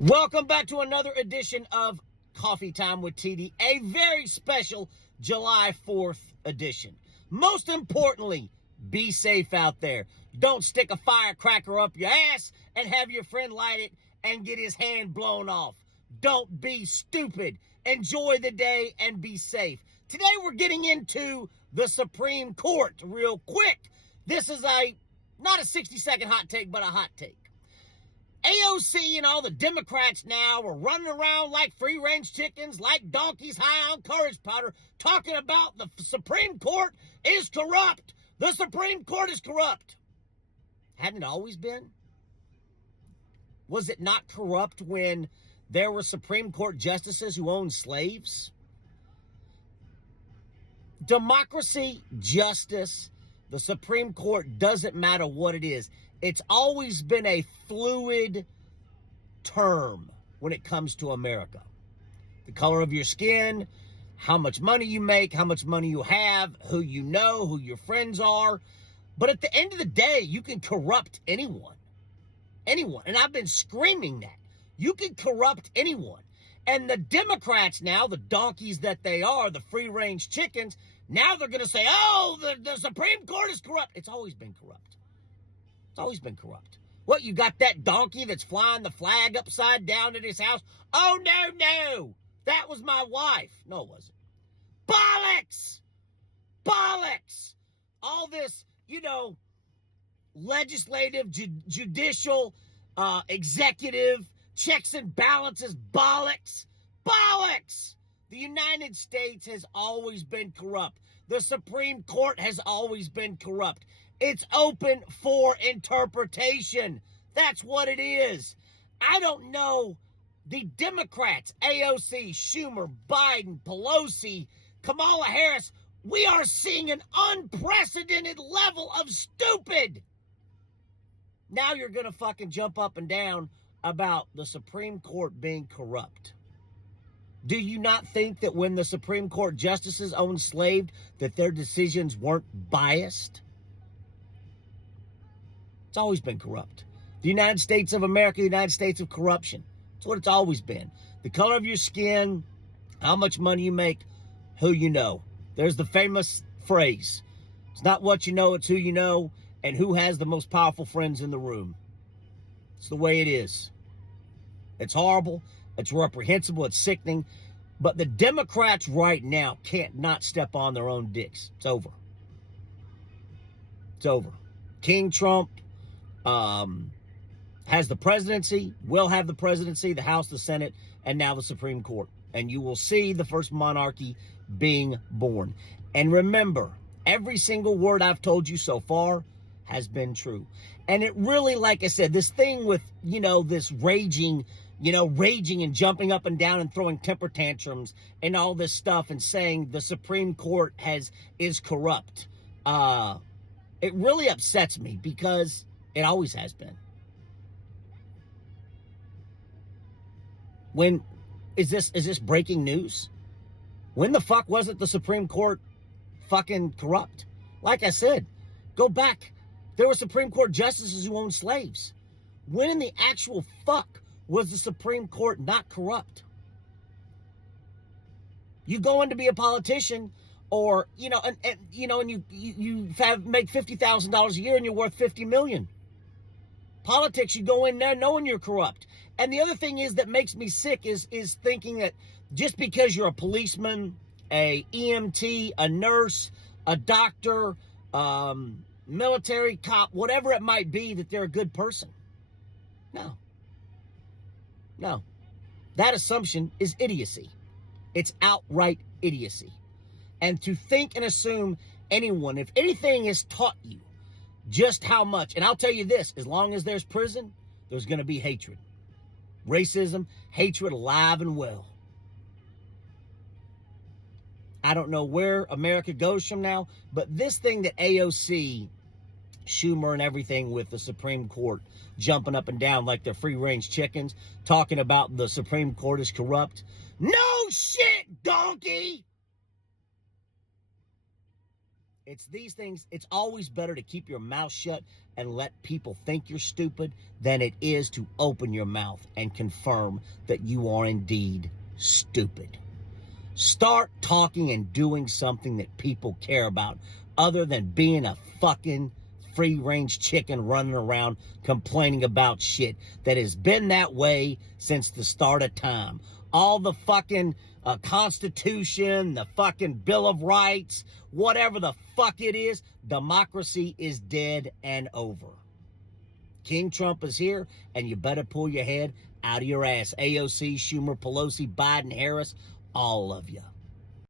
Welcome back to another edition of Coffee Time with TD, a very special July 4th edition. Most importantly, be safe out there. Don't stick a firecracker up your ass and have your friend light it and get his hand blown off. Don't be stupid. Enjoy the day and be safe. Today we're getting into the Supreme Court real quick. This is not a 60-second hot take, but a hot take. AOC and all the Democrats now are running around like free-range chickens, like donkeys high on courage powder, talking about the Supreme Court is corrupt. The Supreme Court is corrupt. Hadn't it always been? Was it not corrupt when there were Supreme Court justices who owned slaves? Democracy, justice, the Supreme Court, doesn't matter what it is. It's always been a fluid term when it comes to America. The color of your skin, how much money you make, how much money you have, who you know, who your friends are. But at the end of the day, you can corrupt anyone. Anyone. And I've been screaming that. You can corrupt anyone. And the Democrats now, the donkeys that they are, the free-range chickens, now they're going to say, oh, the Supreme Court is corrupt. It's always been corrupt. It's always been corrupt. What, you got that donkey that's flying the flag upside down at his house? Oh, no. That was my wife. No, it wasn't. Bollocks! Bollocks! All this, legislative, judicial, executive, checks and balances, bollocks. Bollocks! The United States has always been corrupt. The Supreme Court has always been corrupt. It's open for interpretation. That's what it is. I don't know. The Democrats, AOC, Schumer, Biden, Pelosi, Kamala Harris, we are seeing an unprecedented level of stupid. Now you're going to fucking jump up and down about the Supreme Court being corrupt. Do you not think that when the Supreme Court justices owned slaves, that their decisions weren't biased? It's always been corrupt. The United States of America, the United States of corruption. That's what it's always been. The color of your skin, how much money you make, who you know. There's the famous phrase. It's not what you know, it's who you know, and who has the most powerful friends in the room. It's the way it is. It's horrible. It's reprehensible. It's sickening. But the Democrats right now can't not step on their own dicks. It's over. It's over. King Trump has the presidency, will have the presidency, the House, the Senate, and now the Supreme Court. And you will see the first monarchy being born. And remember, every single word I've told you so far has been true. And it really, like I said, this thing with, this raging and jumping up and down and throwing temper tantrums and all this stuff and saying the Supreme Court is corrupt. It really upsets me because it always has been. Is this breaking news? When the fuck wasn't the Supreme Court fucking corrupt? Like I said, go back. There were Supreme Court justices who owned slaves. When in the actual fuck was the Supreme Court not corrupt? You go in to be a politician, or you make $50,000 a year and you're worth $50 million. Politics, you go in there knowing you're corrupt. And the other thing is that makes me sick is thinking that just because you're a policeman, a EMT, a nurse, a doctor, military cop, whatever it might be, that they're a good person. No. That assumption is idiocy. It's outright idiocy. And to think and assume anyone, if anything has taught you just how much, and I'll tell you this, as long as there's prison, there's going to be hatred. Racism, hatred, alive and well. I don't know where America goes from now, but this thing that AOC, Schumer and everything with the Supreme Court jumping up and down like they're free-range chickens, talking about the Supreme Court is corrupt. No shit, donkey! It's these things. It's always better to keep your mouth shut and let people think you're stupid than it is to open your mouth and confirm that you are indeed stupid. Start talking and doing something that people care about other than being a fucking free-range chicken running around complaining about shit that has been that way since the start of time. All the fucking Constitution, the fucking Bill of Rights, whatever the fuck it is, democracy is dead and over. King Trump is here, and you better pull your head out of your ass. AOC, Schumer, Pelosi, Biden, Harris, all of you.